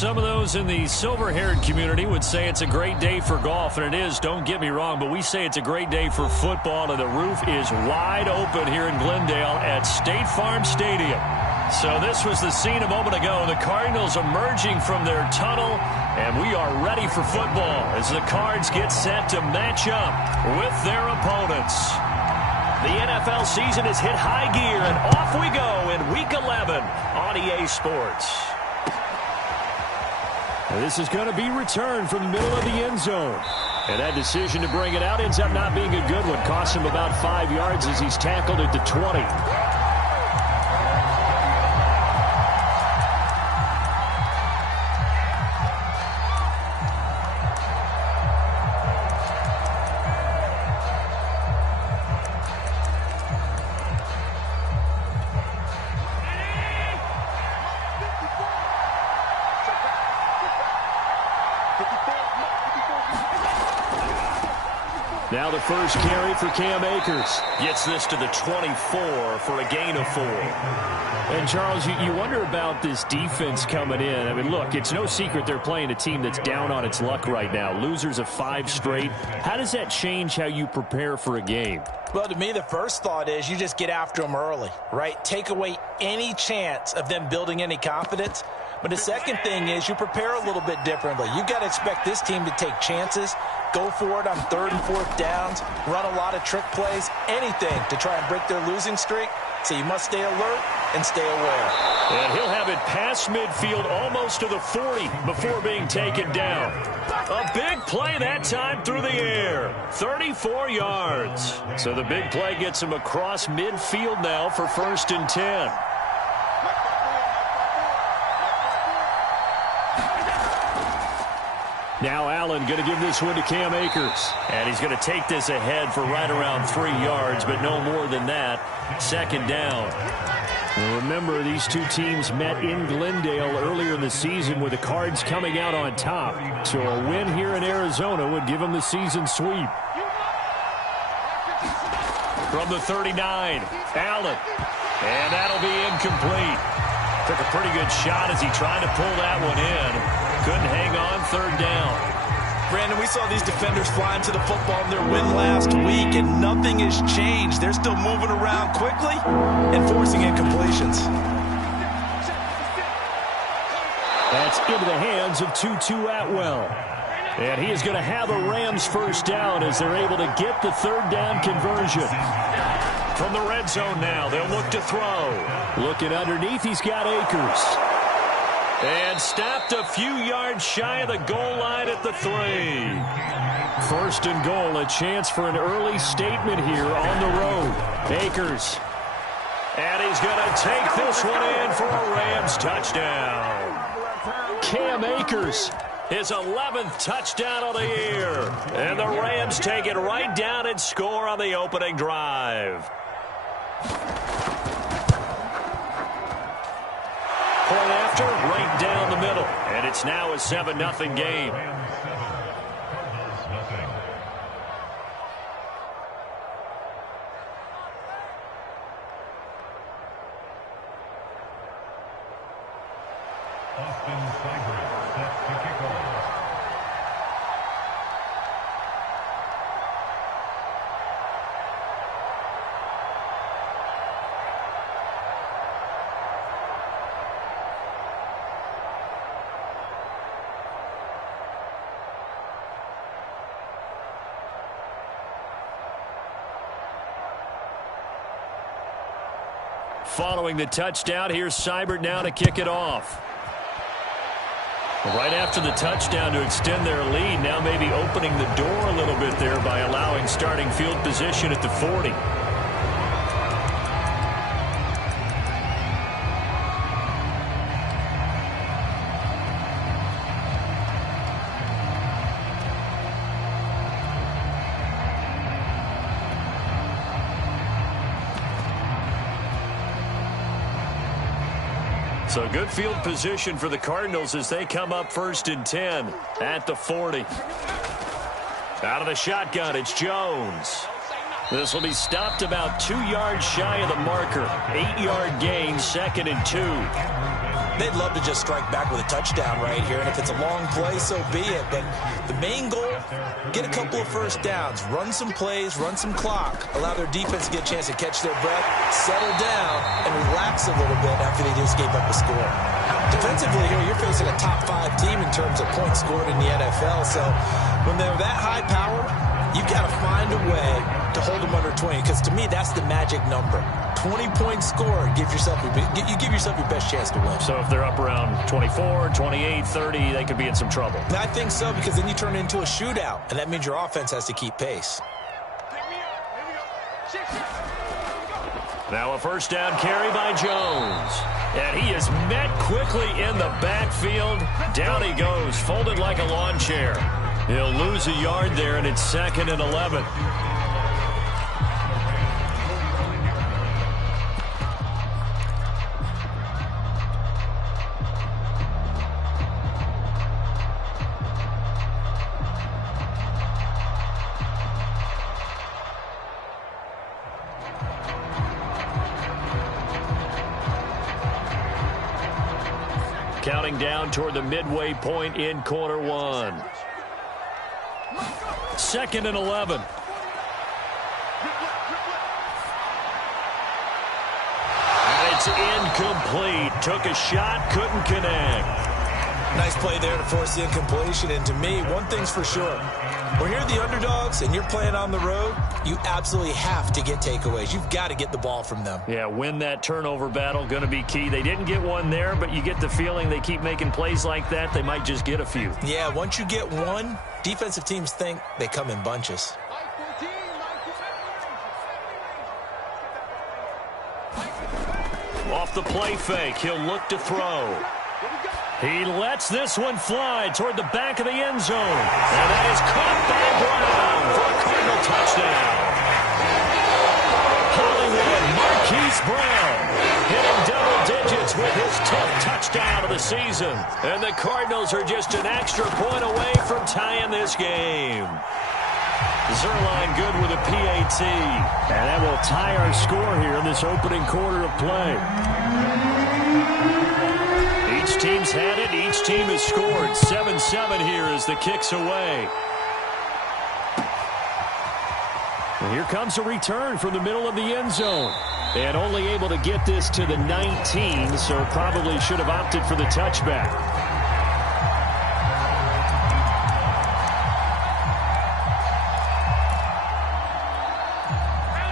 Some of those in the silver-haired community would say it's a great day for golf, and it is, don't get me wrong, but we say it's a great day for football, and the roof is wide open here in Glendale at State Farm Stadium. So this was the scene a moment ago. The Cardinals emerging from their tunnel, and we are ready for football as the Cards get set to match up with their opponents. The NFL season has hit high gear, and off we go in Week 11 on EA Sports. This is going to be returned from the middle of the end zone. And that decision to bring it out ends up not being a good one. Costs him about 5 yards as he's tackled at the 20. Now the first carry for Cam Akers. Gets this to the 24 for a gain of 4. And, Charles, you wonder about this defense coming in. I mean, look, it's no secret they're playing a team that's down on its luck right now. Losers of 5 straight. How does that change how you prepare for a game? Well, to me, the first thought is you just get after them early, right? Take away any chance of them building any confidence. But the second thing is you prepare a little bit differently. You've got to expect this team to take chances, go for it on 3rd and 4th downs, run a lot of trick plays, anything to try and break their losing streak. So you must stay alert and stay aware. And he'll have it past midfield almost to the 40 before being taken down. A big play that time through the air. 34 yards. So the big play gets him across midfield now for 1st and 10. Now Allen going to give this one to Cam Akers. And he's going to take this ahead for right around 3 yards, but no more than that. 2nd down. Well, remember, these two teams met in Glendale earlier in the season with the Cards coming out on top. So a win here in Arizona would give them the season sweep. From the 39, Allen. And that'll be incomplete. Took a pretty good shot as he tried to pull that one in. Couldn't hang on. 3rd down. Brandon, we saw these defenders flying to the football in their win last week, and nothing has changed. They're still moving around quickly and forcing incompletions. That's into the hands of Tutu Atwell. And he is going to have a Rams 1st down as they're able to get the 3rd down conversion. From the red zone now, they'll look to throw. Looking underneath, he's got Akers. And stopped a few yards shy of the goal line at the 3. 1st and goal, a chance for an early statement here on the road. Akers. And he's going to take this one in for a Rams touchdown. Cam Akers. His 11th touchdown of the year. And the Rams take it right down and score on the opening drive. Point after, right down the middle. And it's now a 7-0 game. Austin Seibert set to kick off. Following the touchdown, here's Seibert now to kick it off. Right after the touchdown to extend their lead, now maybe opening the door a little bit there by allowing starting field position at the 40. So good field position for the Cardinals as they come up 1st and 10 at the 40. Out of the shotgun, it's Jones. This will be stopped about 2 yards shy of the marker. 8-yard gain, 2nd and 2. They'd love to just strike back with a touchdown right here, and if it's a long play, so be it. But the main goal, get a couple of first downs, run some plays, run some clock, allow their defense to get a chance to catch their breath, settle down, and relax a little bit after they just gave up a score. Defensively here, you're facing a top 5 team in terms of points scored in the NFL, so when they're that high power, you've got to find a way to hold them under 20, because to me, that's the magic number. 20 points scored, you give yourself your best chance to win. So if they're up around 24, 28, 30, they could be in some trouble. I think so, because then you turn it into a shootout, and that means your offense has to keep pace. Now a first down carry by Jones. And he is met quickly in the backfield. Down he goes, folded like a lawn chair. He'll lose a yard there, and it's 2nd and 11. Counting down toward the midway point in quarter 1. 2nd and 11. And it's incomplete. Took a shot, couldn't connect. Nice play there to force the incompletion. And to me, one thing's for sure. When you're the underdogs and you're playing on the road, you absolutely have to get takeaways. You've got to get the ball from them. Yeah, win that turnover battle, going to be key. They didn't get one there, but you get the feeling they keep making plays like that, they might just get a few. Yeah, once you get one, defensive teams think they come in bunches. Off the play fake, he'll look to throw. He lets this one fly toward the back of the end zone. And that is caught by Brown for a Cardinal touchdown. Hollywood Marquise Brown hitting double digits with his 10th touchdown of the season. And the Cardinals are just an extra point away from tying this game. Zuerlein good with a PAT. And that will tie our score here in this opening quarter of play. Each team's had it. Each team has scored. 7-7 here as the kick's away. And here comes a return from the middle of the end zone. And only able to get this to the 19, so probably should have opted for the touchback.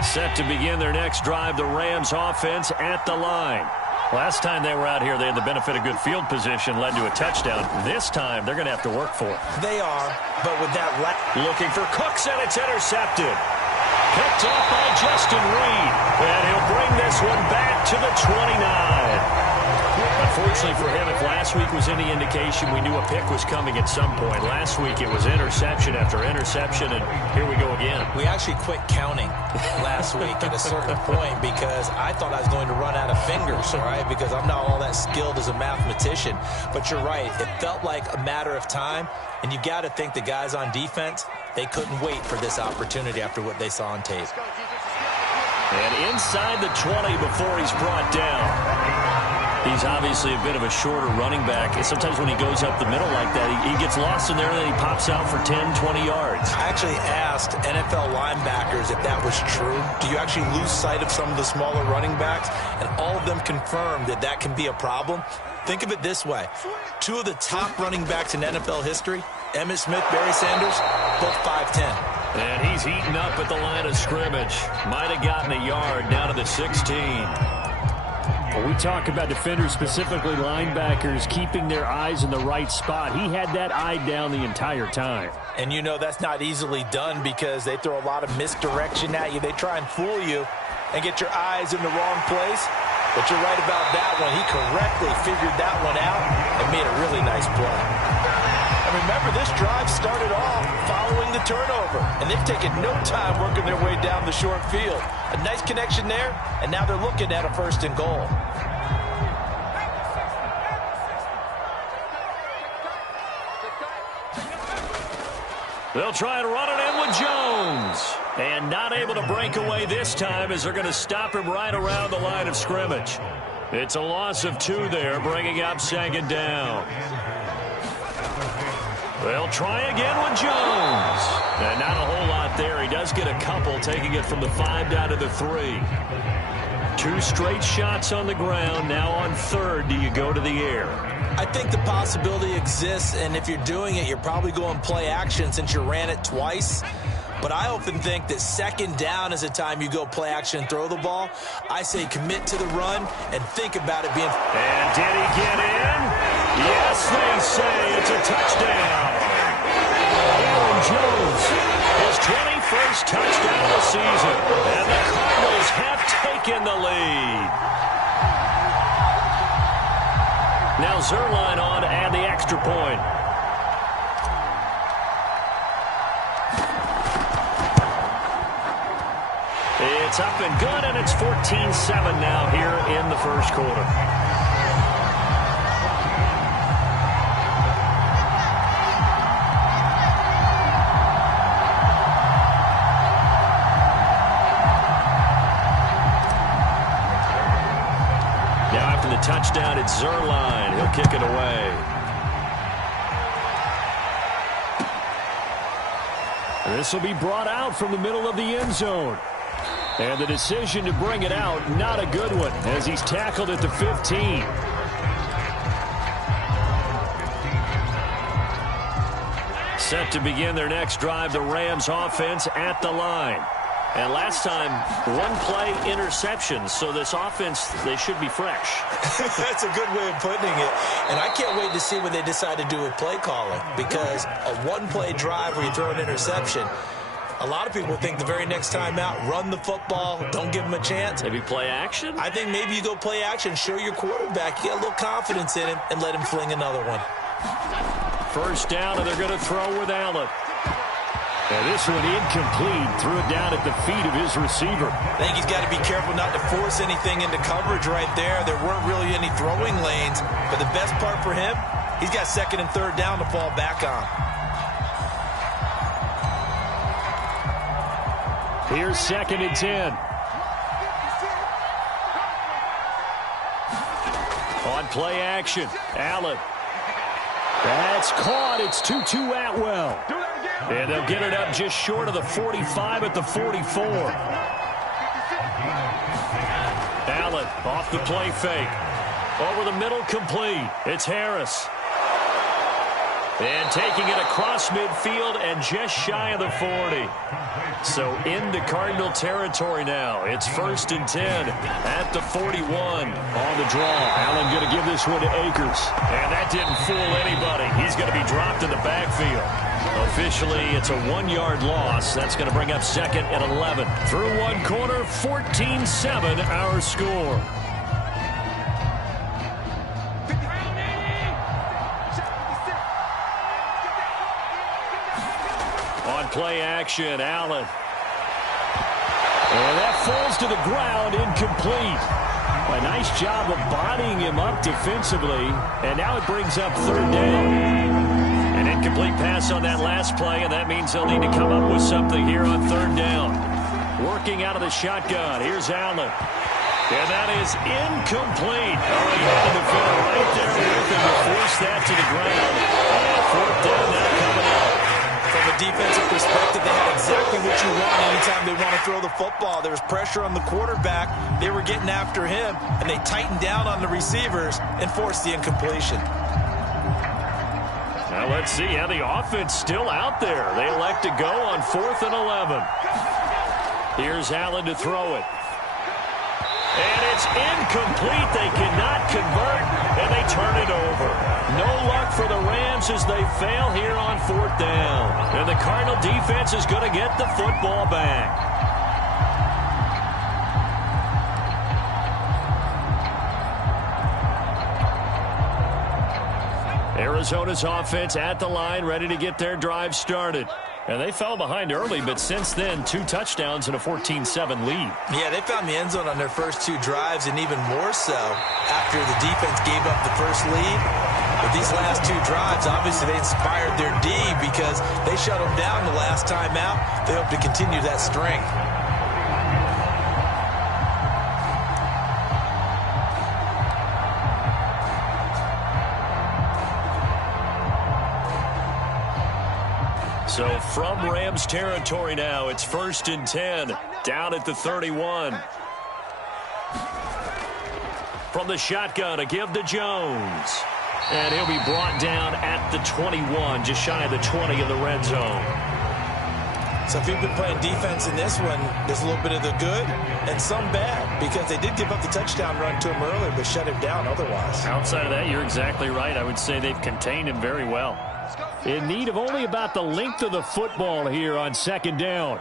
Set to begin their next drive, the Rams offense at the line. Last time they were out here, they had the benefit of good field position, led to a touchdown. This time, they're going to have to work for it. They are, but with that... Looking for Cooks, and it's intercepted. Picked off by Justin Reed. And he'll bring this one back to the 29. Unfortunately for him, if last week was any indication, we knew a pick was coming at some point. Last week, it was interception after interception, and here we go again. We actually quit counting last week at a certain point because I thought I was going to run out of fingers, right? Because I'm not all that skilled as a mathematician. But you're right. It felt like a matter of time, and you got to think the guys on defense, they couldn't wait for this opportunity after what they saw on tape. And inside the 20 before he's brought down. He's obviously a bit of a shorter running back. And sometimes when he goes up the middle like that, he gets lost in there and then he pops out for 10, 20 yards. I actually asked NFL linebackers if that was true. Do you actually lose sight of some of the smaller running backs? And all of them confirmed that that can be a problem. Think of it this way. 2 of the top running backs in NFL history, Emmitt Smith, Barry Sanders, both 5'10". And he's eaten up at the line of scrimmage. Might have gotten a yard down to the 16. When we talk about defenders, specifically linebackers, keeping their eyes in the right spot, he had that eye down the entire time. And you know that's not easily done because they throw a lot of misdirection at you. They try and fool you and get your eyes in the wrong place. But you're right about that one. He correctly figured that one out and made a really nice play. And remember, this drive started off following the turnover. And they've taken no time working their way down the short field. A nice connection there, and now they're looking at a 1st and goal. They'll try and run it in with Jones. And not able to break away this time as they're going to stop him right around the line of scrimmage. It's a loss of 2 there, bringing up 2nd down. They'll try again with Jones. And not a whole lot there. He does get a couple, taking it from the 5 down to the 3. 2 straight shots on the ground. Now on 3rd, do you go to the air? I think the possibility exists, and if you're doing it, you're probably going play action since you ran it twice. But I often think that 2nd down is the time you go play action and throw the ball. I say commit to the run and think about it being... And did he get in? Yes, they say it's a touchdown. Aaron Jones, his 21st touchdown of the season. And the Cardinals have taken the lead. Now Zuerlein on to add the extra point. It's up and good, and it's 14-7 now here in the first quarter. Now after the touchdown, it's Zuerlein. He'll kick it away. This will be brought out from the middle of the end zone. And the decision to bring it out, not a good one, as he's tackled at the 15. Set to begin their next drive, the Rams offense at the line. And last time, 1-play interception, so this offense, they should be fresh. That's a good way of putting it. And I can't wait to see what they decide to do with play calling, because a 1-play drive where you throw an interception, a lot of people think the very next time out, run the football, don't give him a chance. Maybe play action? I think maybe you go play action, show your quarterback, you got a little confidence in him, and let him fling another one. First down, and they're going to throw with Allen. And this one incomplete, threw it down at the feet of his receiver. I think he's got to be careful not to force anything into coverage right there. There weren't really any throwing lanes, but the best part for him, he's got 2nd and 3rd down to fall back on. Here's 2nd and 10. On play action, Allen. That's caught. It's Tutu Atwell. And they'll get it up just short of the 45 at the 44. Allen off the play fake. Over the middle, complete. It's Harris. And taking it across midfield and just shy of the 40. So into Cardinal territory now. It's 1st and 10 at the 41. On the draw, Allen going to give this one to Akers. And that didn't fool anybody. He's going to be dropped in the backfield. Officially, it's a 1-yard loss. That's going to bring up 2nd and 11. Through one quarter, 14-7 our score. Play action, Allen. And that falls to the ground, incomplete. A nice job of bodying him up defensively, and now it brings up 3rd down. An incomplete pass on that last play, and that means they'll need to come up with something here on 3rd down. Working out of the shotgun, here's Allen. And that is incomplete. Oh, he had the defender right there with him to force that to the ground. And 4th down now coming up. From a defensive perspective, they had exactly what you want anytime they want to throw the football. There was pressure on the quarterback. They were getting after him, and they tightened down on the receivers and forced the incompletion. Now let's see how the offense still out there. They elect to go on 4th and 11. Here's Allen to throw it. And it's incomplete. They cannot convert, and they turn it over. No luck for the Rams as they fail here on 4th down. And the Cardinal defense is going to get the football back. Arizona's offense at the line, ready to get their drive started. And they fell behind early, but since then, 2 touchdowns and a 14-7 lead. Yeah, they found the end zone on their first 2 drives, and even more so after the defense gave up the first lead. But these last two drives, obviously they inspired their D because they shut them down the last time out. They hope to continue that string. So from Rams territory now, it's 1st and 10, down at the 31. From the shotgun, a give to Jones. And he'll be brought down at the 21, just shy of the 20 in the red zone. So if you've been playing defense in this one, there's a little bit of the good and some bad, because they did give up the touchdown run to him earlier, but shut him down otherwise. Outside of that, you're exactly right. I would say they've contained him very well. In need of only about the length of the football here on 2nd down.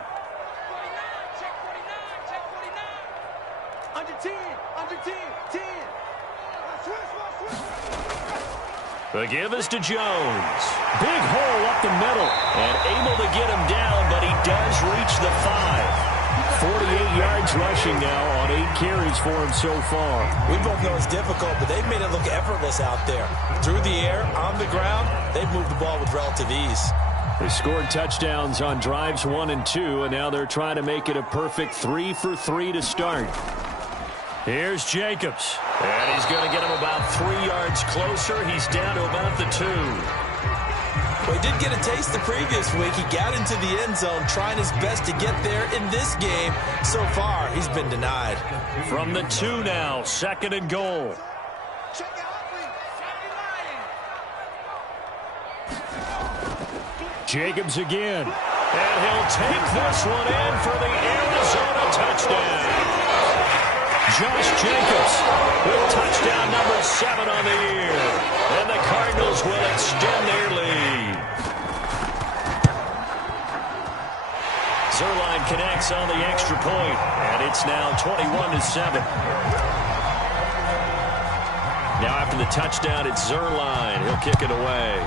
The give is to Jones. Big hole up the middle. And able to get him down, but he does reach the 5. 48 yards rushing now on 8 carries for him so far. We both know it's difficult, but they've made it look effortless out there. Through the air, on the ground, they've moved the ball with relative ease. They scored touchdowns on drives 1 and 2, and now they're trying to make it a perfect 3 for 3 to start. Here's Jacobs. And he's going to get him about 3 yards closer. He's down to about the 2. Well, he did get a taste the previous week. He got into the end zone trying his best to get there in this game. So far, he's been denied. From the 2 now, 2nd and goal. Jacobs again. And he'll take this one in for the Arizona touchdown. Josh Jacobs with touchdown number 7 on the year. And the Cardinals will extend their lead. Zuerlein connects on the extra point, and it's now 21-7. Now after the touchdown, it's Zuerlein. He'll kick it away.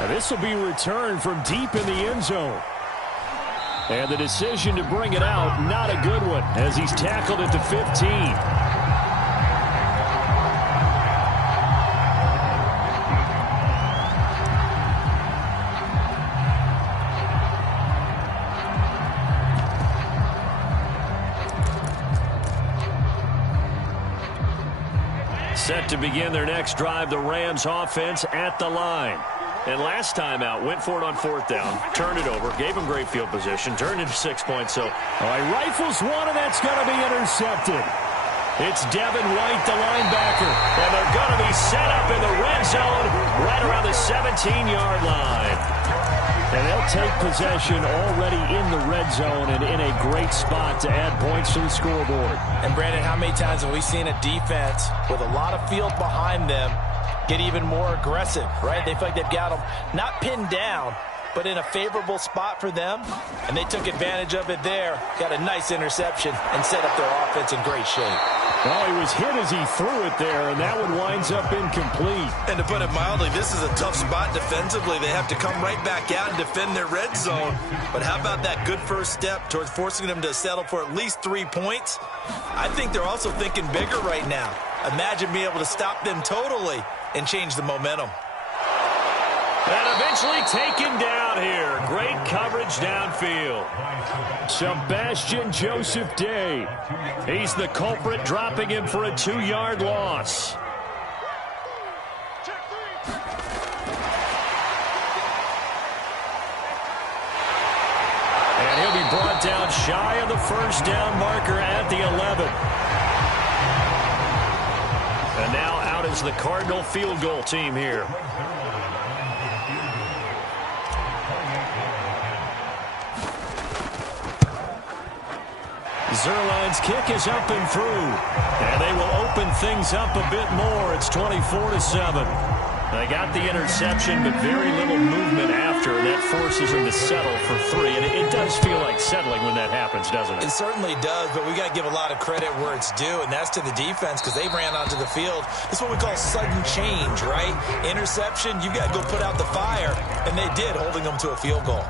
And this will be returned from deep in the end zone. And the decision to bring it out, not a good one, as he's tackled at the 15. Set to begin their next drive, the Rams offense at the line. And last time out, went for it on 4th down, turned it over, gave him great field position, turned into 6 points. So, all right, rifles one, and that's going to be intercepted. It's Devin White, the linebacker, and they're going to be set up in the red zone right around the 17-yard line. And they'll take possession already in the red zone and in a great spot to add points to the scoreboard. And, Brandon, how many times have we seen a defense with a lot of field behind them get even more aggressive, right? They feel like they've got them not pinned down, but in a favorable spot for them, and they took advantage of it there, got a nice interception, and set up their offense in great shape. Well, he was hit as he threw it there, and that one winds up incomplete. And to put it mildly, this is a tough spot defensively. They have to come right back out and defend their red zone. But how about that good first step towards forcing them to settle for at least 3 points? I think they're also thinking bigger right now. Imagine being able to stop them totally and change the momentum. And eventually taken down here. Great coverage downfield. Sebastian Joseph Day. He's the culprit, dropping him for a 2-yard loss. And he'll be brought down shy of the 1st down marker at the 11. And now out is the Cardinal field goal team here. Zuerlein's kick is up and through. And they will open things up a bit more. It's 24-7. They got the interception, but very little movement after, and that forces them to settle for 3. And it does feel like settling when that happens, doesn't it? It certainly does, but we got to give a lot of credit where it's due, and that's to the defense, because they ran onto the field. This is what we call sudden change, right? Interception, you got to go put out the fire, and they did, holding them to a field goal.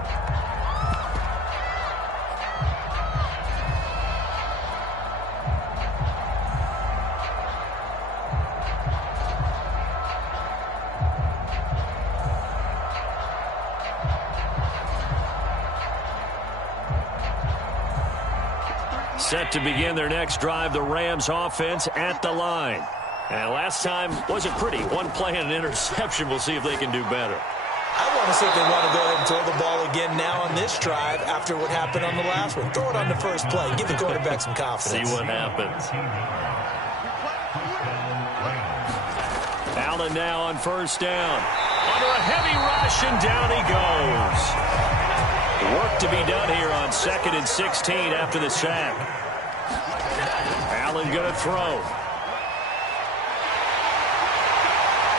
Set to begin their next drive, the Rams offense at the line. And last time wasn't pretty. One play and an interception. We'll see if they can do better. I want to see if they want to go ahead and throw the ball again now on this drive after what happened on the last one. Throw it on the first play. Give the quarterback some confidence. See what happens. Allen now on first down. Under a heavy rush, and down he goes. Work to be done here on 2nd and 16 after the sack. Allen going to throw.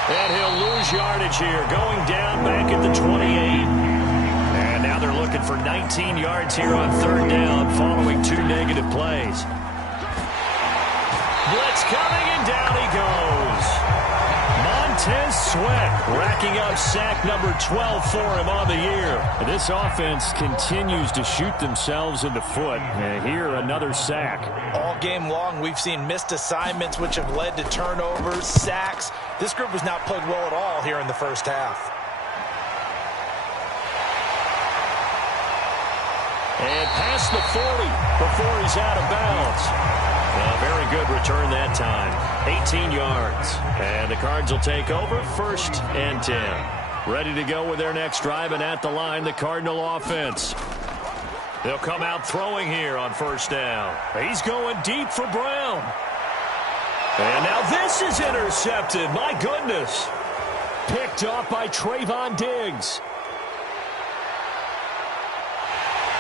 And he'll lose yardage here, going down back at the 28. And now they're looking for 19 yards here on 3rd down following 2 negative plays. Blitz coming, and down he goes. Montez Sweat racking up sack number 12 for him on the year. This offense continues to shoot themselves in the foot. And here, another sack. All game long, we've seen missed assignments, which have led to turnovers, sacks. This group has not played well at all here in the first half. And past the 40 before he's out of bounds. A very good return that time. 18 yards. And the Cards will take over 1st and 10. Ready to go with their next drive, and at the line, the Cardinal offense. They'll come out throwing here on 1st down. He's going deep for Brown. And now this is intercepted. My goodness. Picked off by Trayvon Diggs.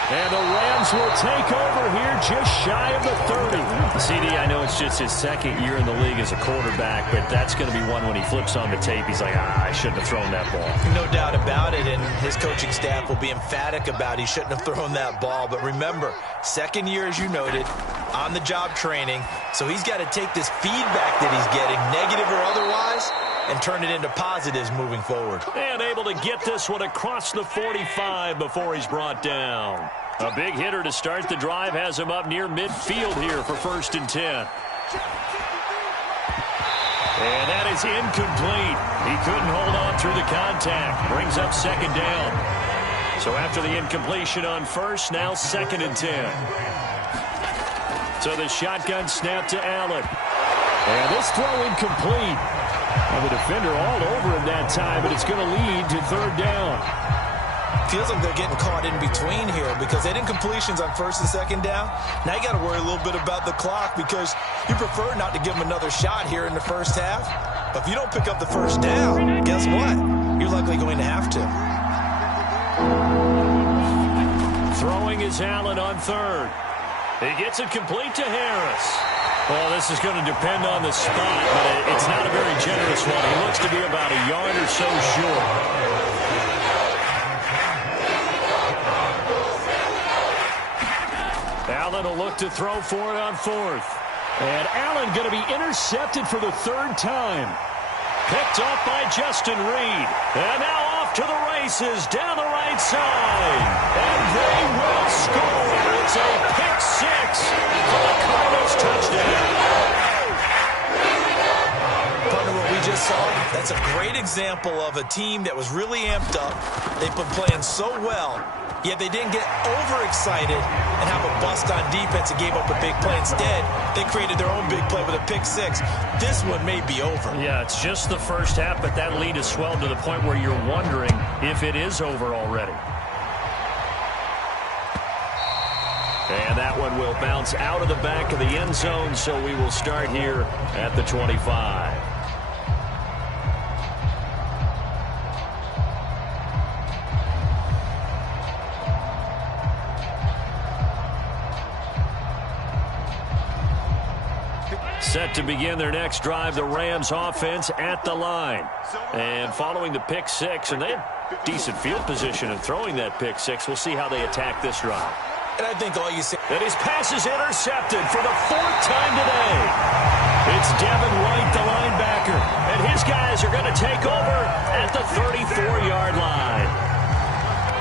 And the Rams will take over here just shy of the 30. CD, I know it's just his 2nd year in the league as a quarterback, but that's going to be one when he flips on the tape. He's like, I shouldn't have thrown that ball. No doubt about it, and his coaching staff will be emphatic about he shouldn't have thrown that ball. But remember, 2nd year, as you noted, on-the-job training, so he's got to take this feedback that he's getting, negative or otherwise, and turn it into positives moving forward. And able to get this one across the 45 before he's brought down. A big hitter to start the drive has him up near midfield here for 1st and 10. And that is incomplete. He couldn't hold on through the contact. Brings up 2nd down. So after the incompletion on 1st, now 2nd and 10. So the shotgun snap to Allen. And this throw incomplete. And the defender all over him that time, but it's going to lead to 3rd down. Feels like they're getting caught in between here because they did completions on 1st and 2nd down. Now you got to worry a little bit about the clock because you prefer not to give them another shot here in the first half. But if you don't pick up the 1st down, guess what? You're likely going to have to. Throwing is Allen on 3rd. He gets it complete to Harris. Well, this is going to depend on the spot, but it's not a very generous one. He looks to be about a yard or so short. Allen will look to throw for it on 4th. And Allen going to be intercepted for the 3rd time. Picked off by Justin Reed. And now off to the races down the right side. And they will score. It's a pick 6 for the Cardinals touchdown. Partner, what we just saw, that's a great example of a team that was really amped up. They've been playing so well, yet they didn't get overexcited and have a bust on defense and gave up a big play. Instead, they created their own big play with a pick 6. This one may be over. Yeah, it's just the first half, but that lead has swelled to the point where you're wondering if it is over already. And that one will bounce out of the back of the end zone, so we will start here at the 25. Set to begin their next drive, the Rams offense at the line. And following the pick 6, and they have decent field position in throwing that pick 6. We'll see how they attack this drive. And I think all you see... And his pass is intercepted for the 4th time today. It's Devin White, the linebacker. And his guys are going to take over at the 34-yard line.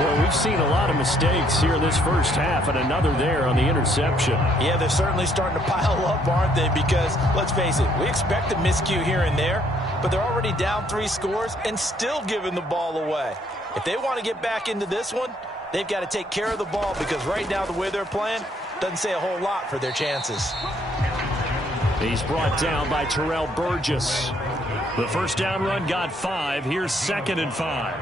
Well, we've seen a lot of mistakes here in this first half, and another there on the interception. Yeah, they're certainly starting to pile up, aren't they? Because, let's face it, we expect a miscue here and there, but they're already down 3 scores and still giving the ball away. If they want to get back into this one, they've got to take care of the ball because right now, the way they're playing, doesn't say a whole lot for their chances. He's brought down by Terrell Burgess. The first down run got 5. Here's 2nd and 5.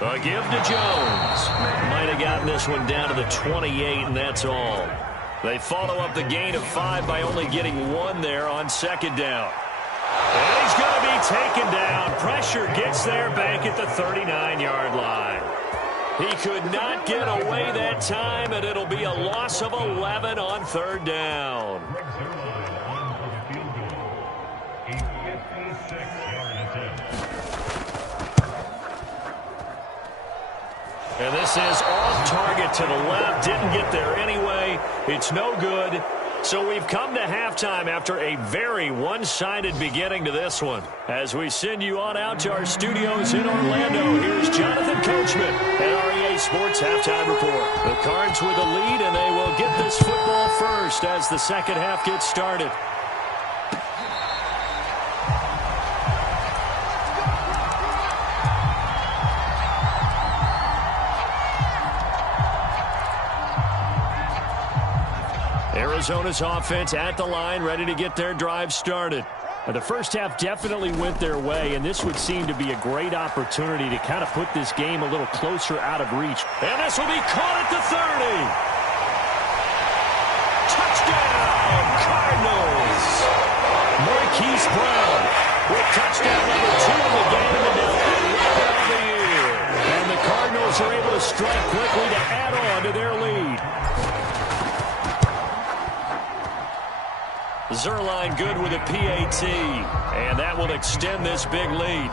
A give to Jones. Might have gotten this one down to the 28, and that's all. They follow up the gain of 5 by only getting 1 there on 2nd down. And he's going to be taken down. Pressure gets there back at the 39-yard line. He could not get away that time, and it'll be a loss of 11 on 3rd down. And this is off target to the left. Didn't get there anyway. It's no good. So we've come to halftime after a very one-sided beginning to this one. As we send you on out to our studios in Orlando, here's Jonathan Coachman at REA Sports Halftime Report. The Cards with the lead, and they will get this football first as the second half gets started. Arizona's offense at the line, ready to get their drive started. The first half definitely went their way, and this would seem to be a great opportunity to kind of put this game a little closer out of reach. And this will be caught at the 30. Touchdown, Cardinals. Marquise Brown with touchdown number 2 in the game, and now weapon of the year. And the Cardinals are able to strike quickly to add on to their lead. Zuerlein good with a PAT, and that will extend this big lead.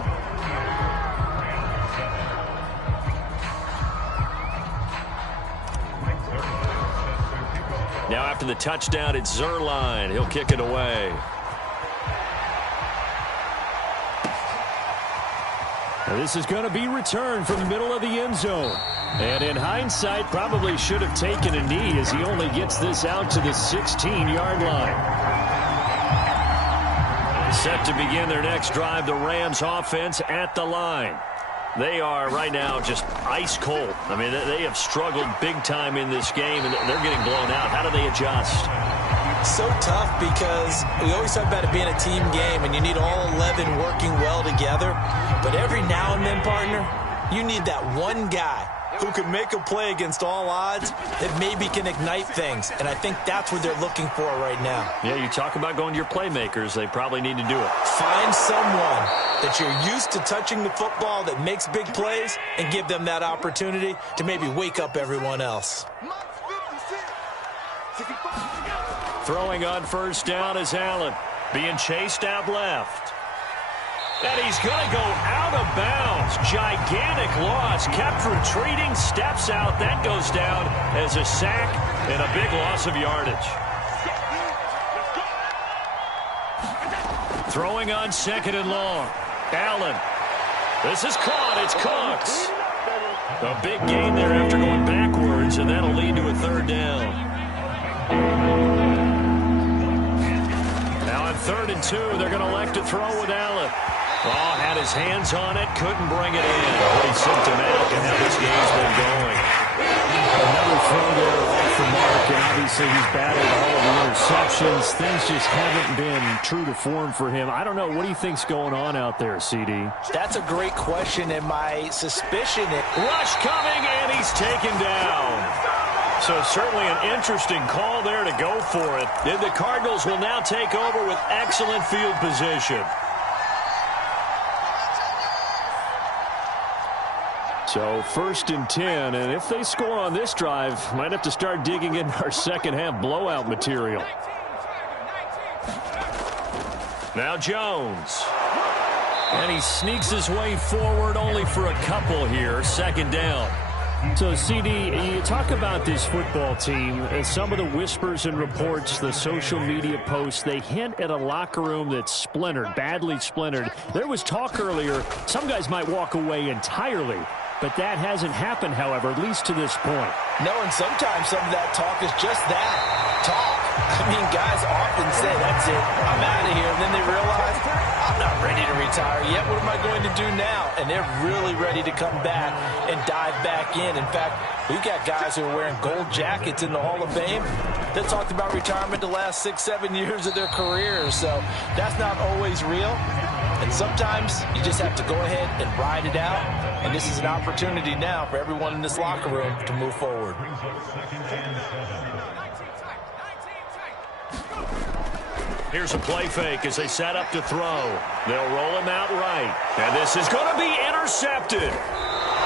Now after the touchdown, it's Zuerlein. He'll kick it away. Now this is going to be returned from the middle of the end zone. And in hindsight, probably should have taken a knee as he only gets this out to the 16-yard line. Set to begin their next drive, the Rams offense at the line. They are right now just ice cold. I mean, they have struggled big time in this game, and they're getting blown out. How do they adjust? So tough because we always talk about it being a team game, and you need all 11 working well together. But every now and then, partner, you need that one guy who can make a play against all odds that maybe can ignite things. And I think that's what they're looking for right now. Yeah, you talk about going to your playmakers. They probably need to do it. Find someone that you're used to touching the football that makes big plays and give them that opportunity to maybe wake up everyone else. Throwing on first down is Allen. Being chased out left. And he's going to go out of bounds. Gigantic loss. Kept retreating. Steps out. That goes down as a sack and a big loss of yardage. Throwing on 2nd and long. Allen. This is caught. It's Cooks. A big gain there after going backwards, and that'll lead to a 3rd down. Now on 3rd and 2, they're going to elect to throw with Allen. Oh, had his hands on it, couldn't bring it in. Pretty symptomatic of how this game's been going. Another throw there off the mark, and obviously he's battled all of the interceptions. Things just haven't been true to form for him. I don't know. What do you think's going on out there, CD? That's a great question, and my suspicion is... Rush coming, and he's taken down. So certainly an interesting call there to go for it. And the Cardinals will now take over with excellent field position. So 1st and 10, and if they score on this drive, might have to start digging in our second half blowout material. Now Jones. And he sneaks his way forward only for a couple here. 2nd down. So, CD, you talk about this football team, and some of the whispers and reports, the social media posts, they hint at a locker room that's splintered, badly splintered. There was talk earlier, some guys might walk away entirely, but that hasn't happened, however, at least to this point. No, and sometimes some of that talk is just that, talk. I mean, guys often say, that's it, I'm out of here. And then they realize, I'm not ready to retire yet. What am I going to do now? And they're really ready to come back and dive back in. In fact, we've got guys who are wearing gold jackets in the Hall of Fame that talked about retirement the last 6-7 years of their careers. So that's not always real. And sometimes you just have to go ahead and ride it out. And this is an opportunity now for everyone in this locker room to move forward. Here's a play fake as they set up to throw. They'll roll him out right. And this is going to be intercepted.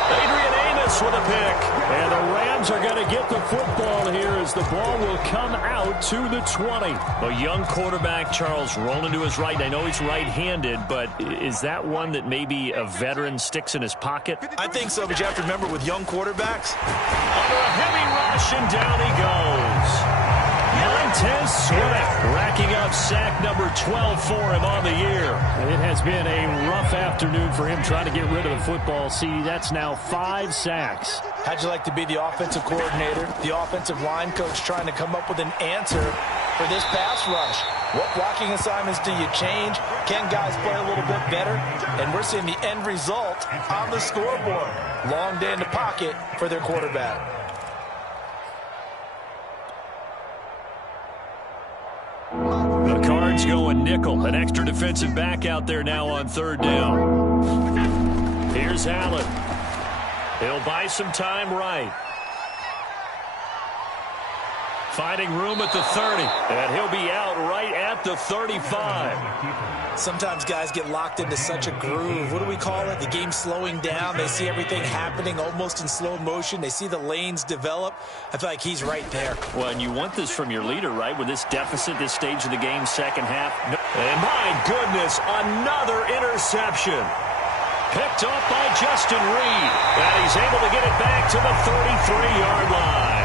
Adrian Amos with a pick. And the Rams are going to get the football here as the ball will come out to the 20. A young quarterback, Charles, rolling to his right. I know he's right-handed, but is that one that maybe a veteran sticks in his pocket? I think so, but you have to remember with young quarterbacks. Under a heavy rush, and down he goes. Montez Sweat racking up sack number 12 for him on the year. It has been a rough afternoon for him trying to get rid of the football. See, that's now 5 sacks. How'd you like to be the offensive coordinator, the offensive line coach trying to come up with an answer for this pass rush? What blocking assignments do you change? Can guys play a little bit better? And we're seeing the end result on the scoreboard. Long day in the pocket for their quarterback. The Cards going nickel. An extra defensive back out there now on 3rd down. Here's Allen. He'll buy some time right. Finding room at the 30. And he'll be out right at the 35. Sometimes guys get locked into such a groove. What do we call it? The game slowing down. They see everything happening almost in slow motion. They see the lanes develop. I feel like he's right there. Well, and you want this from your leader, right? With this deficit, this stage of the game, second half. And my goodness, another interception. Picked off by Justin Reed. And he's able to get it back to the 33-yard line.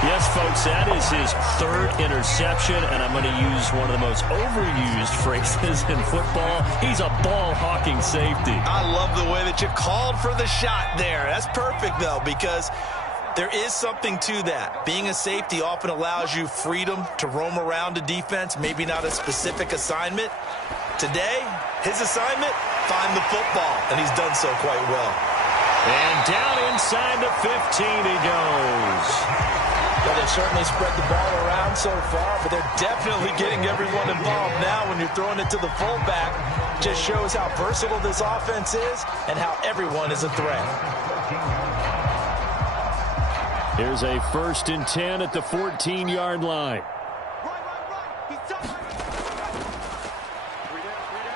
Yes, folks, that is his 3rd interception, and I'm going to use one of the most overused phrases in football. He's a ball-hawking safety. I love the way that you called for the shot there. That's perfect, though, because there is something to that. Being a safety often allows you freedom to roam around a defense, maybe not a specific assignment. Today, his assignment, find the football, and he's done so quite well. And down inside the 15 he goes. Well, they've certainly spread the ball around so far, but they're definitely getting everyone involved now when you're throwing it to the fullback. Just shows how versatile this offense is and how everyone is a threat. Here's a 1st and 10 at the 14-yard line.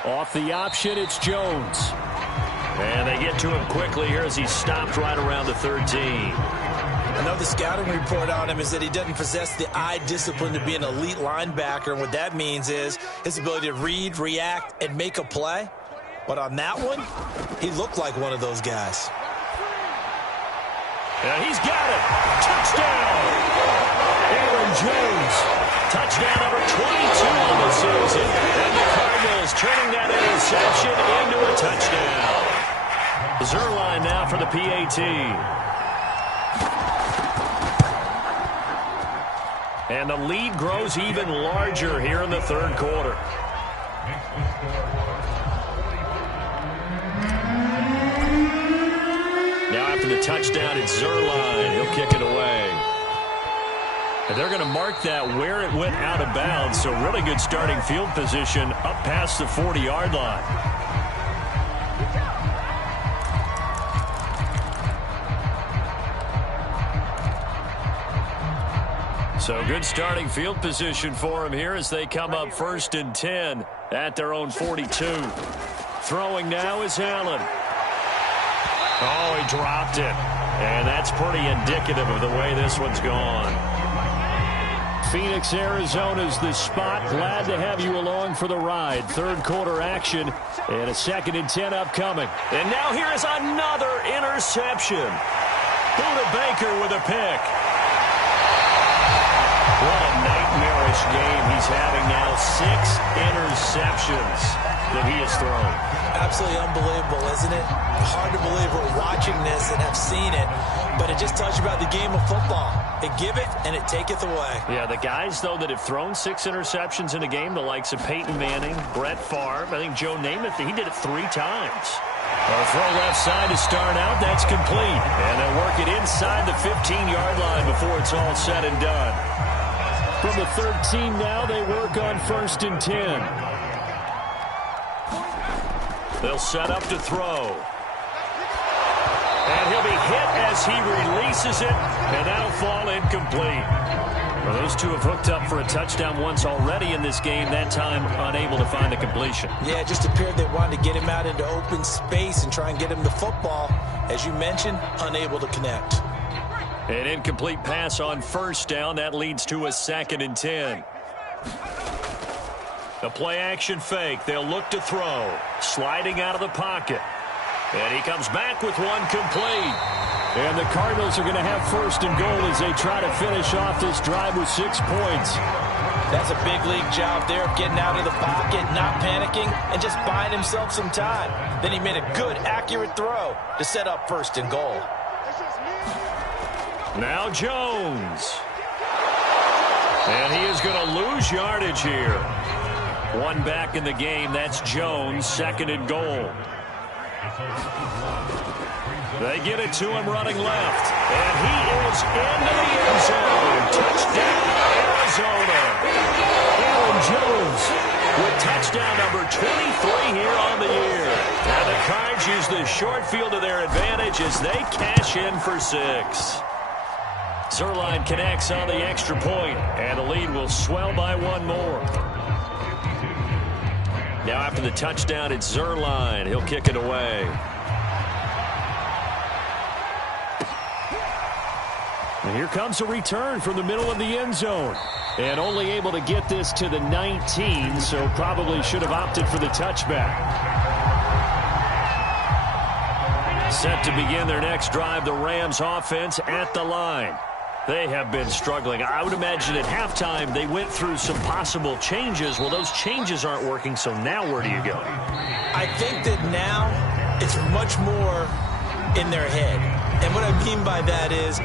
Off the option, it's Jones. And they get to him quickly here as he's stopped right around the 13. I know the scouting report on him is that he doesn't possess the eye discipline to be an elite linebacker. And what that means is his ability to read, react, and make a play. But on that one, he looked like one of those guys. And he's got it. Touchdown. Aaron Jones. Touchdown number 22 on the season. And the Cardinals turning that interception into a touchdown. Zuerlein now for the PAT. And the lead grows even larger here in the 3rd quarter. Now after the touchdown, it's Zuerlein. He'll kick it away. And they're going to mark that where it went out of bounds. So really good starting field position up past the 40-yard line. So good starting field position for him here as they come up 1st and 10 at their own 42. Throwing now is Allen. Oh, he dropped it. And that's pretty indicative of the way this one's gone. Phoenix, Arizona's the spot. Glad to have you along for the ride. 3rd quarter action and a 2nd and 10 upcoming. And now here is another interception. Budda Baker with a pick. What a nightmarish game he's having now. 6 interceptions. that he has thrown. Absolutely unbelievable, isn't it? Hard to believe we're watching this and have seen it, but it just tells you about the game of football. It giveth and it taketh away. Yeah, the guys, though, that have thrown 6 interceptions in a game, the likes of Peyton Manning, Brett Favre, I think Joe Namath, he did it 3 times. A throw left side to start out. That's complete. And they'll work it inside the 15-yard line before it's all said and done. From the 13 now, they work on 1st and 10. They'll set up to throw. And he'll be hit as he releases it, and that'll fall incomplete. Well, those two have hooked up for a touchdown once already in this game, that time unable to find a completion. Yeah, it just appeared they wanted to get him out into open space and try and get him the football. As you mentioned, unable to connect. An incomplete pass on 1st down. That leads to a 2nd and 10. The play-action fake. They'll look to throw. Sliding out of the pocket. And he comes back with one complete. And the Cardinals are going to have 1st and goal as they try to finish off this drive with 6 points. That's a big league job there of getting out of the pocket, not panicking, and just buying himself some time. Then he made a good, accurate throw to set up 1st and goal. Now Jones. And he is going to lose yardage here. One back in the game. That's Jones, 2nd and goal. They get it to him running left. And he is into the end zone. Touchdown, Arizona. Aaron Jones With touchdown number 23 here on the year. And the Cards use the short field to their advantage as they cash in for 6. Zuerlein connects on the extra point, and the lead will swell by 1 more. Now after the touchdown, it's Zuerlein. He'll kick it away. And here comes a return from the middle of the end zone. And only able to get this to the 19, so probably should have opted for the touchback. Set to begin their next drive, the Rams offense at the line. They have been struggling. I would imagine at halftime they went through some possible changes. Well, those changes aren't working, so now where do you go? I think that now it's much more in their head. And what I mean by that is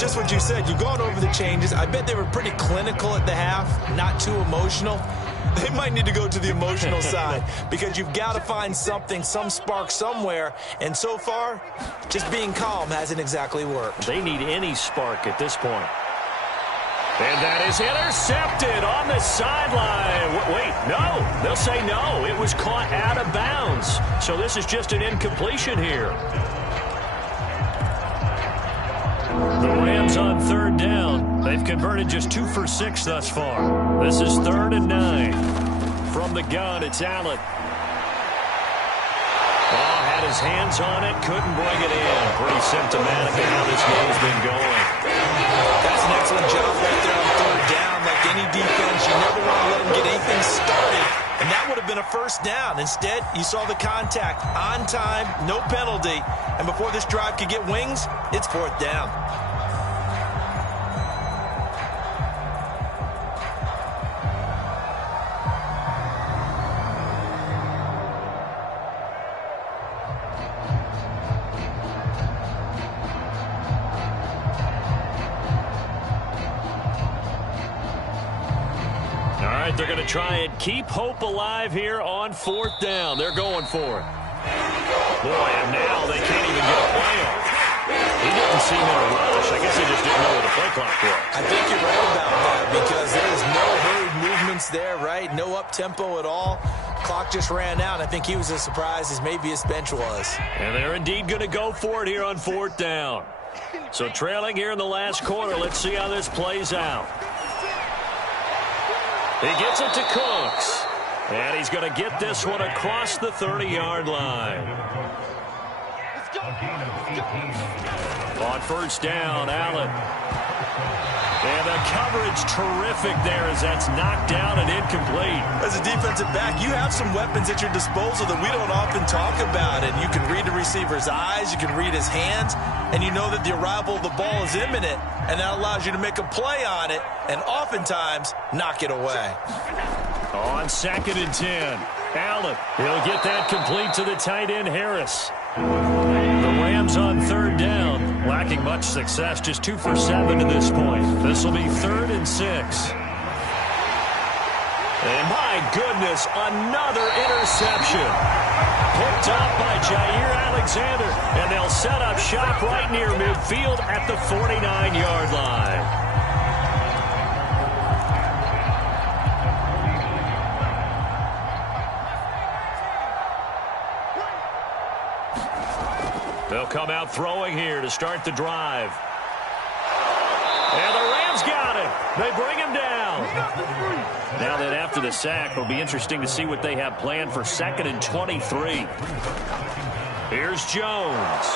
just what you said. You've gone over the changes. I bet they were pretty clinical at the half, not too emotional. They might need to go to the emotional side because you've got to find something, some spark somewhere. And so far, just being calm hasn't exactly worked. They need any spark at this point. And that is intercepted on the sideline. Wait, no. They'll say no. It was caught out of bounds. So this is just an incompletion here. The Rams on 3rd down. They've converted just 2 for 6 thus far. This is 3rd and 9. From the gun, it's Allen. Oh, had his hands on it, couldn't bring it in. Pretty symptomatic of how this game's been going. That's an excellent job right there on 3rd down. Like any defense, you never want to let them get anything started. And that would have been a 1st down. Instead, you saw the contact on time, no penalty. And before this drive could get wings, it's 4th down. They're going to try and keep hope alive here on 4th down. They're going for it. Boy, and now they can't even get a play on. He didn't seem in a rush. I guess they just didn't know where the play clock was. I think you're right about that because there was no hurried movements there, right? No up-tempo at all. Clock just ran out. I think he was as surprised as maybe his bench was. And they're indeed going to go for it here on 4th down. So trailing here in the last quarter. Let's see how this plays out. He gets it to Cooks. And he's going to get this one across the 30-yard line. On 1st down, Allen. And the coverage terrific there as that's knocked down and incomplete. As a defensive back, you have some weapons at your disposal that we don't often talk about. And you can read the receiver's eyes, you can read his hands, and you know that the arrival of the ball is imminent, and that allows you to make a play on it and oftentimes knock it away. On 2nd and 10. Allen, he'll get that complete to the tight end, Harris. The Rams on third down, lacking much success, just 2 for 7 to this point. This will be 3rd and 6. And my goodness, another interception. Picked up by Jair Alexander, and they'll set up shop right near midfield at the 49-yard line. They'll come out throwing here to start the drive. And the Rams got him. They bring him down. Now that after the sack, it'll be interesting to see what they have planned for 2nd and 23. Here's Jones.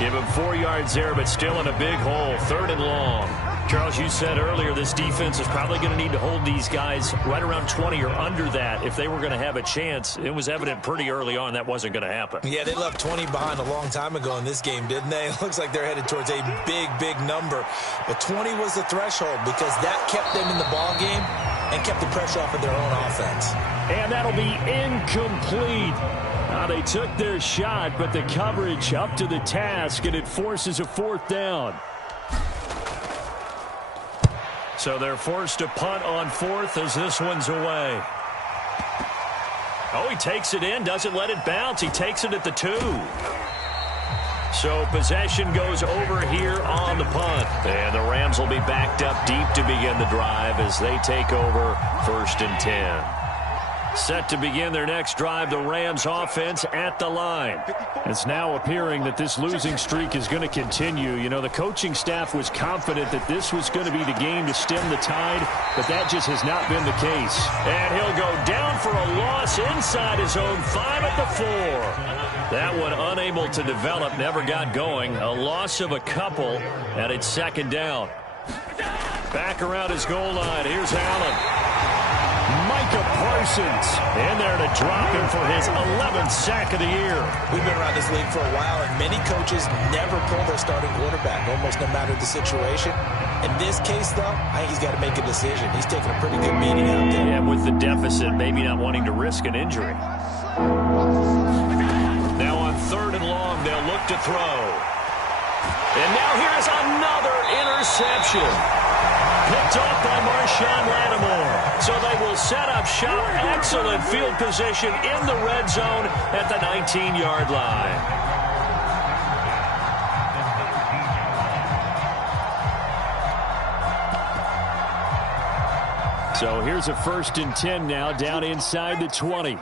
Give him 4 yards there, but still in a big hole. 3rd and long. Charles, you said earlier this defense is probably going to need to hold these guys right around 20 or under that if they were going to have a chance. It was evident pretty early on that wasn't going to happen. Yeah, they left 20 behind a long time ago in this game, didn't they? It looks like they're headed towards a big, big number. But 20 was the threshold because that kept them in the ball game and kept the pressure off of their own offense. And that'll be incomplete. Now they took their shot, but the coverage up to the task, and it forces a 4th down. So they're forced to punt on 4th as this one's away. Oh, he takes it in, doesn't let it bounce. He takes it at the 2. So possession goes over here on the punt. And the Rams will be backed up deep to begin the drive as they take over 1st and 10. Set to begin their next drive, the Rams offense at the line. It's now appearing that this losing streak is going to continue. You know, the coaching staff was confident that this was going to be the game to stem the tide, but that just has not been the case. And he'll go down for a loss inside his own 5 at the 4. That one unable to develop, never got going. A loss of a couple, and it's 2nd down. Back around his goal line, here's Allen. Micah Parsons in there to drop him for his 11th sack of the year. We've been around this league for a while, and many coaches never pull their starting quarterback, almost no matter the situation. In this case, though, I think he's got to make a decision. He's taking a pretty good beating out there. Yeah, with the deficit, maybe not wanting to risk an injury. Now on 3rd and long, they'll look to throw. And now here's another interception. Picked off by Marshawn Lattimore. So they will set up shop. Excellent field position in the red zone at the 19-yard line. So here's a 1st and 10 now, down inside the 20.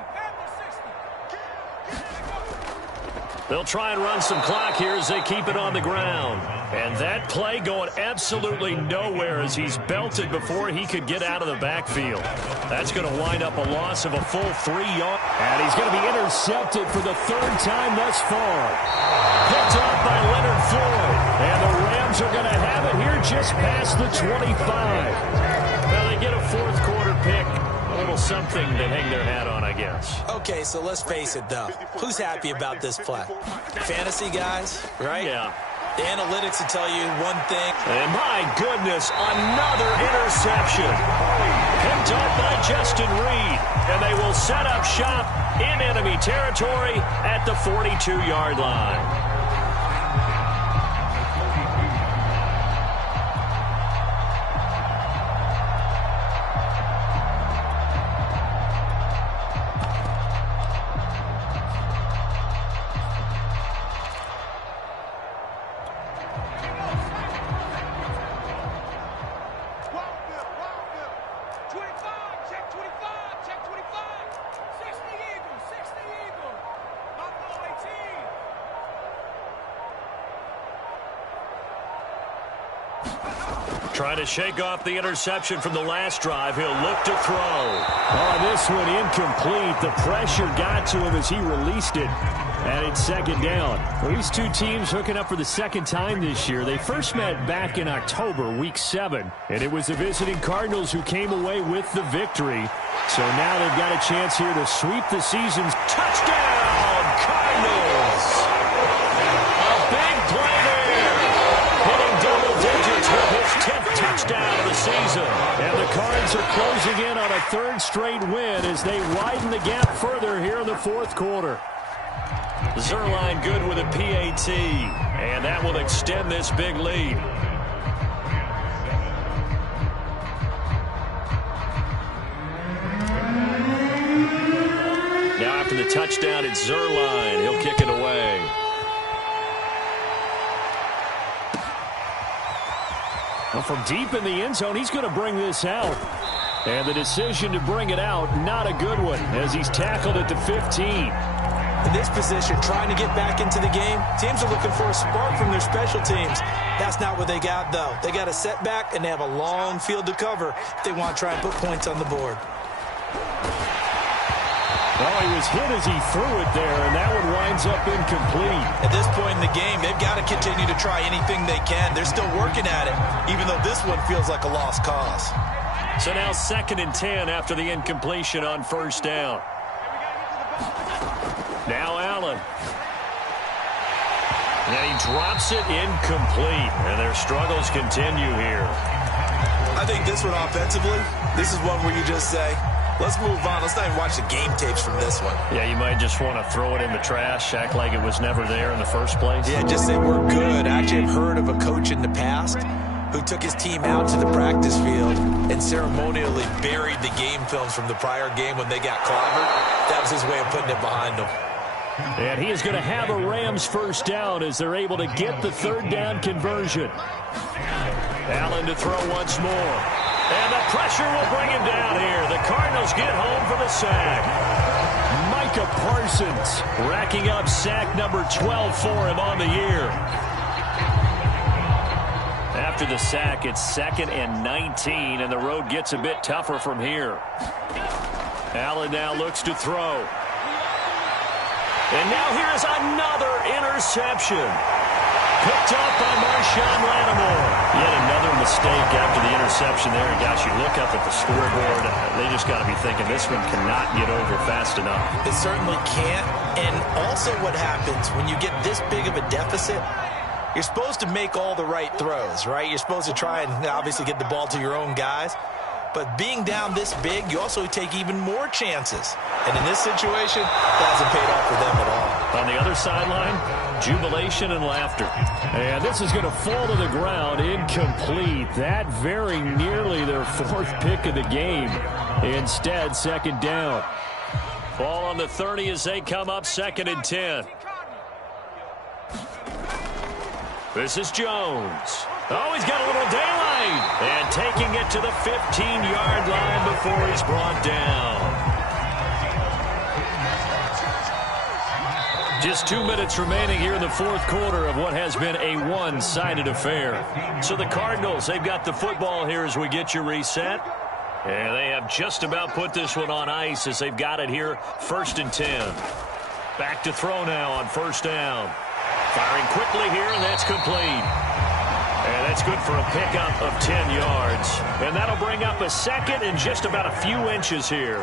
They'll try and run some clock here as they keep it on the ground. And that play going absolutely nowhere as he's belted before he could get out of the backfield. That's going to wind up a loss of a full 3 yards. And he's going to be intercepted for the 3rd time thus far. Picked up by Leonard Floyd. And the Rams are going to have it here just past the 25. Well, they get a 4th quarter pick. A little something to hang their hat on, I guess. Okay, so let's face it, though. Who's happy about this play? Fantasy guys, right? Yeah. The analytics will tell you one thing. And my goodness, another interception. Picked up by Justin Reed. And they will set up shop in enemy territory at the 42-yard line. Trying to shake off the interception from the last drive. He'll look to throw. Oh, this one incomplete. The pressure got to him as he released it. And it's 2nd down. Well, these two teams hooking up for the 2nd time this year. They first met back in October, week 7. And it was the visiting Cardinals who came away with the victory. So now they've got a chance here to sweep the season's. Touchdown, Cardinals! A big play there. Hitting double digits with his 10th touchdown of the season. And the Cards are closing in on a third straight win as they widen the gap further here in the fourth quarter. Zuerlein good with a PAT, and that will extend this big lead. Now after the touchdown, it's Zuerlein. He'll kick it away. Well, from deep in the end zone, he's going to bring this out. And the decision to bring it out, not a good one, as he's tackled at the 15. In this position, trying to get back into the game, teams are looking for a spark from their special teams. That's not what they got, though. They got a setback, and they have a long field to cover if they want to try and put points on the board. Well, he was hit as he threw it there, and that one winds up incomplete. At this point in the game, they've got to continue to try anything they can. They're still working at it, even though this one feels like a lost cause. So now 2nd and 10 after the incompletion on first down. Now Allen. And he drops it incomplete. And their struggles continue here. I think this one offensively, this is one where you just say, let's move on. Let's not even watch the game tapes from this one. Yeah, you might just want to throw it in the trash, act like it was never there in the first place. Yeah, just say we're good. I actually have heard of a coach in the past who took his team out to the practice field and ceremonially buried the game films from the prior game when they got clobbered. That was his way of putting it behind them. And he is going to have a Rams first down as they're able to get the 3rd down conversion. Allen to throw once more. And the pressure will bring him down here. The Cardinals get home for the sack. Micah Parsons racking up sack number 12 for him on the year. After the sack, it's 2nd and 19, and the road gets a bit tougher from here. Allen now looks to throw. And now here's another interception. Picked up by Marshawn Lattimore. Yet another mistake after the interception there. And gosh, you look up at the scoreboard, they just got to be thinking this one cannot get over fast enough. It certainly can't. And also what happens when you get this big of a deficit, you're supposed to make all the right throws, right? You're supposed to try and obviously get the ball to your own guys. But being down this big, you also take even more chances. And in this situation, that hasn't paid off for them at all. On the other sideline, jubilation and laughter. And this is going to fall to the ground, incomplete. That very nearly their 4th pick of the game. Instead, 2nd down. Ball on the 30 as they come up 2nd and 10. This is Jones. Oh, he's got a little daylight. And taking it to the 15-yard line before he's brought down. Just 2 minutes remaining here in the fourth quarter of what has been a one-sided affair. So the Cardinals, they've got the football here as we get you reset. And they have just about put this one on ice as they've got it here 1st and 10. Back to throw now on 1st down. Firing quickly here, and that's complete. And that's good for a pickup of 10 yards. And that'll bring up a 2nd and just about a few inches here.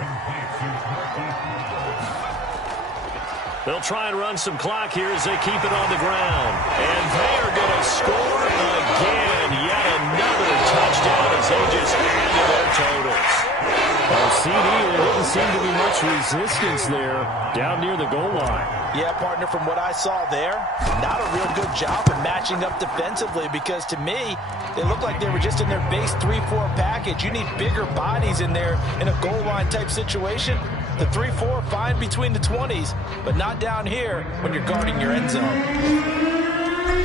They'll try and run some clock here as they keep it on the ground. And they are going to score again. Yet another touchdown as they just add to their totals. Well, CD, there didn't seem to be much resistance there down near the goal line. Yeah, partner, from what I saw there, not a real good job of matching up defensively because to me, they looked like they were just in their base 3-4 package. You need bigger bodies in there in a goal line type situation. The 3-4, fine between the 20s, but not down here when you're guarding your end zone.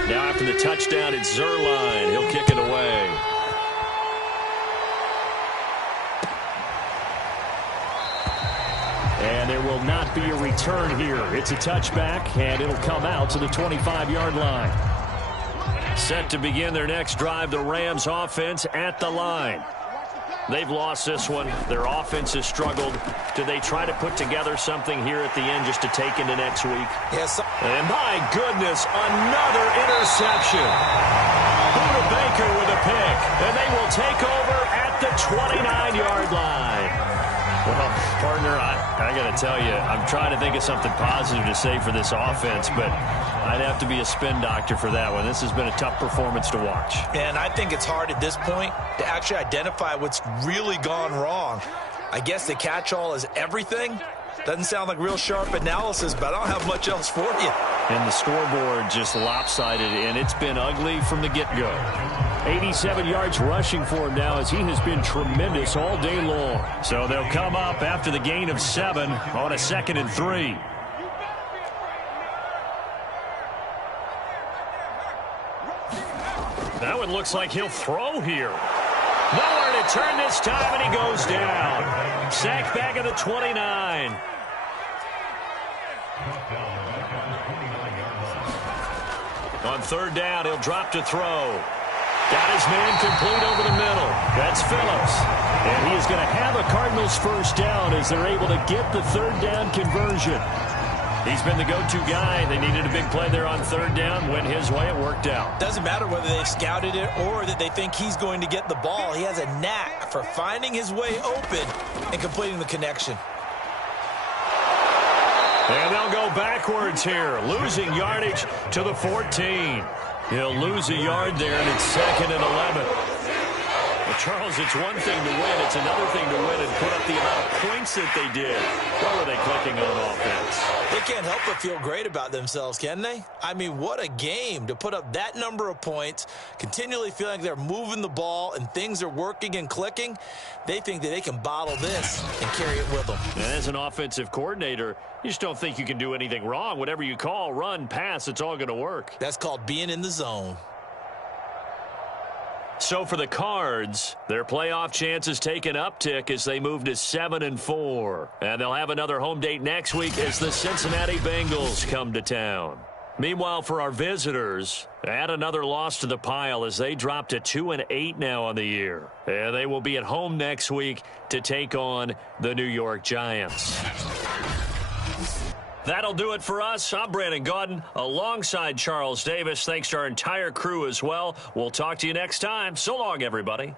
Now after the touchdown, it's Zuerlein. He'll kick it away. And there will not be a return here. It's a touchback, and it'll come out to the 25-yard line. Set to begin their next drive, the Rams offense at the line. They've lost this one. Their offense has struggled. Do they try to put together something here at the end just to take into next week? Yes. And my goodness, another interception. Budda Baker with a pick. And they will take over at the 29-yard line. Well, partner, I got to tell you, I'm trying to think of something positive to say for this offense, but I'd have to be a spin doctor for that one. This has been a tough performance to watch. And I think it's hard at this point to actually identify what's really gone wrong. I guess the catch-all is everything. Doesn't sound like real sharp analysis, but I don't have much else for you. And the scoreboard just lopsided, and it's been ugly from the get-go. 87 yards rushing for him now as he has been tremendous all day long. So they'll come up after the gain of 7 on a 2nd and 3. That one looks like he'll throw here. Nowhere to turn this time, and he goes down. Sacked back at the 29. On 3rd down, he'll drop to throw. Got his man complete over the middle. That's Phillips. And he is going to have a Cardinals first down as they're able to get the 3rd down conversion. He's been the go-to guy. They needed a big play there on 3rd down. Went his way. It worked out. Doesn't matter whether they've scouted it or that they think he's going to get the ball. He has a knack for finding his way open and completing the connection. And they'll go backwards here, losing yardage to the 14. He'll lose a yard there, and it's 2nd and 11. Well, Charles, it's one thing to win. It's another thing to win and put up the amount of points that they did. What were they clicking on offense? They can't help but feel great about themselves, can they? I mean, what a game to put up that number of points, continually feeling like they're moving the ball and things are working and clicking. They think that they can bottle this and carry it with them. And as an offensive coordinator, you just don't think you can do anything wrong. Whatever you call, run, pass, it's all going to work. That's called being in the zone. So for the Cards, their playoff chances take an uptick as they move to 7-4. And they'll have another home date next week as the Cincinnati Bengals come to town. Meanwhile, for our visitors, add another loss to the pile as they drop to 2-8 now on the year. And they will be at home next week to take on the New York Giants. That'll do it for us. I'm Brandon Gaudin alongside Charles Davis. Thanks to our entire crew as well. We'll talk to you next time. So long, everybody.